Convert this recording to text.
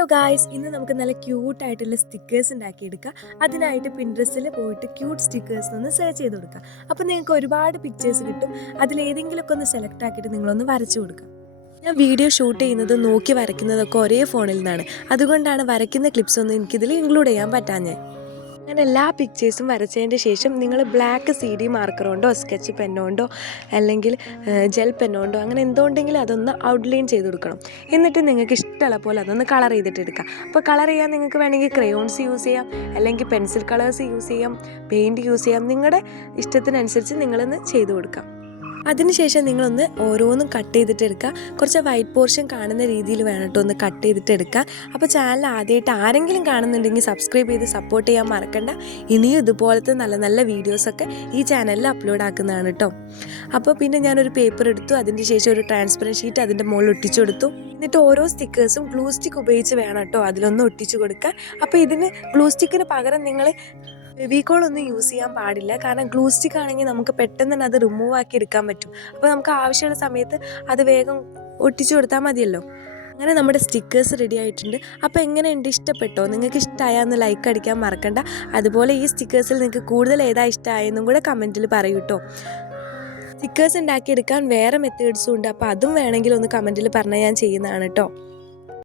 Hello guys, ഇന്ന് നമുക്ക് നല്ല ക്യൂട്ടായിട്ടുള്ള സ്റ്റിക്കേഴ്സ് ഉണ്ടാക്കിയെടുക്കാം. അതിനായിട്ട് പിൻട്രസ്റ്റിൽ പോയിട്ട് ക്യൂട്ട് സ്റ്റിക്കേഴ്സ് ഒന്ന് സെർച്ച് ചെയ്ത് കൊടുക്കുക. അപ്പോൾ നിങ്ങൾക്ക് ഒരുപാട് പിക്ചേഴ്സ് കിട്ടും. അതിലേതെങ്കിലുമൊക്കെ ഒന്ന് സെലക്ട് ആക്കിയിട്ട് നിങ്ങളൊന്ന് വരച്ചു കൊടുക്കുക. ഞാൻ വീഡിയോ ഷൂട്ട് ചെയ്യുന്നത് നോക്കി വരയ്ക്കുന്നതൊക്കെ ഒരേ ഫോണിൽ നിന്നാണ്. അതുകൊണ്ടാണ് വരയ്ക്കുന്ന ക്ലിപ്സ് ഒന്നും എനിക്കിതിൽ ഇൻക്ലൂഡ് ചെയ്യാൻ പറ്റാഞ്ഞത്. അങ്ങനെ എല്ലാ പിക്ചേഴ്സും വരച്ചതിൻ്റെ ശേഷം നിങ്ങൾ ബ്ലാക്ക് CD മാർക്കർ കൊണ്ടോ സ്കെച്ച് പെന്നോണ്ടോ അല്ലെങ്കിൽ ജെൽ പെന്നോണ്ടോ അങ്ങനെ എന്തുകൊണ്ടെങ്കിലും അതൊന്ന് ഔട്ട്ലൈൻ ചെയ്ത് കൊടുക്കണം. എന്നിട്ട് നിങ്ങൾക്ക് ഇഷ്ടമുള്ള പോലെ അതൊന്ന് കളർ ചെയ്തിട്ട് എടുക്കാം. അപ്പോൾ കളർ ചെയ്യാൻ നിങ്ങൾക്ക് വേണമെങ്കിൽ ക്രയോൺസ് യൂസ് ചെയ്യാം, അല്ലെങ്കിൽ പെൻസിൽ കളേഴ്സ് യൂസ് ചെയ്യാം, പെയിൻറ്റ് യൂസ് ചെയ്യാം. നിങ്ങളുടെ ഇഷ്ടത്തിനനുസരിച്ച് നിങ്ങളൊന്ന് ചെയ്ത് കൊടുക്കാം. അതിനുശേഷം നിങ്ങളൊന്ന് ഓരോന്നും കട്ട് ചെയ്തിട്ട് എടുക്കുക. കുറച്ച് വൈറ്റ് പോർഷൻ കാണുന്ന രീതിയിൽ വേണം കേട്ടോ ഒന്ന് കട്ട് ചെയ്തിട്ട് എടുക്കുക. അപ്പോൾ ചാനൽ ആദ്യമായിട്ട് ആരെങ്കിലും കാണുന്നുണ്ടെങ്കിൽ സബ്സ്ക്രൈബ് ചെയ്ത് സപ്പോർട്ട് ചെയ്യാൻ മറക്കണ്ട. ഇനിയും ഇതുപോലത്തെ നല്ല നല്ല വീഡിയോസൊക്കെ ഈ ചാനലിൽ അപ്ലോഡ് ആക്കുന്നതാണ് കേട്ടോ. അപ്പോൾ പിന്നെ ഞാനൊരു പേപ്പർ എടുത്തു, അതിൻ്റെ ശേഷം ഒരു ട്രാൻസ്പെറൻറ്റ് ഷീറ്റ് അതിൻ്റെ മുകളിൽ ഒട്ടിച്ചു കൊടുത്തു. എന്നിട്ട് ഓരോ സ്റ്റിക്കേഴ്സും ഗ്ലൂ സ്റ്റിക്ക് ഉപയോഗിച്ച് വേണം കേട്ടോ അതിലൊന്ന് ഒട്ടിച്ചു കൊടുക്കുക. അപ്പോൾ ഇതിന് ഗ്ലൂ സ്റ്റിക്കിന് പകരം നിങ്ങൾ ഫെവിക്കോളൊന്നും യൂസ് ചെയ്യാൻ പാടില്ല. കാരണം ഗ്ലൂ സ്റ്റിക്ക് ആണെങ്കിൽ നമുക്ക് പെട്ടെന്ന് തന്നെ അത് റിമൂവ് ആക്കി എടുക്കാൻ പറ്റും. അപ്പോൾ നമുക്ക് ആവശ്യമുള്ള സമയത്ത് അത് വേഗം ഒട്ടിച്ചു കൊടുത്താൽ മതിയല്ലോ. അങ്ങനെ നമ്മുടെ സ്റ്റിക്കേഴ്സ് റെഡി ആയിട്ടുണ്ട്. അപ്പോൾ എങ്ങനെയുണ്ട്, ഇഷ്ടപ്പെട്ടോ? നിങ്ങൾക്ക് ഇഷ്ടമായെന്ന് ലൈക്ക് അടിക്കാൻ മറക്കണ്ട. അതുപോലെ ഈ സ്റ്റിക്കേഴ്സിൽ നിങ്ങൾക്ക് കൂടുതൽ ഏതാ ഇഷ്ടമായെന്നും കൂടെ കമൻറ്റിൽ പറയൂ കേട്ടോ. സ്റ്റിക്കേഴ്സ് ഉണ്ടാക്കിയെടുക്കാൻ വേറെ മെത്തേഡ്സും ഉണ്ട്. അപ്പോൾ അതും വേണമെങ്കിൽ ഒന്ന് കമൻറ്റിൽ പറഞ്ഞാൽ ഞാൻ ചെയ്യുന്നതാണ് കേട്ടോ.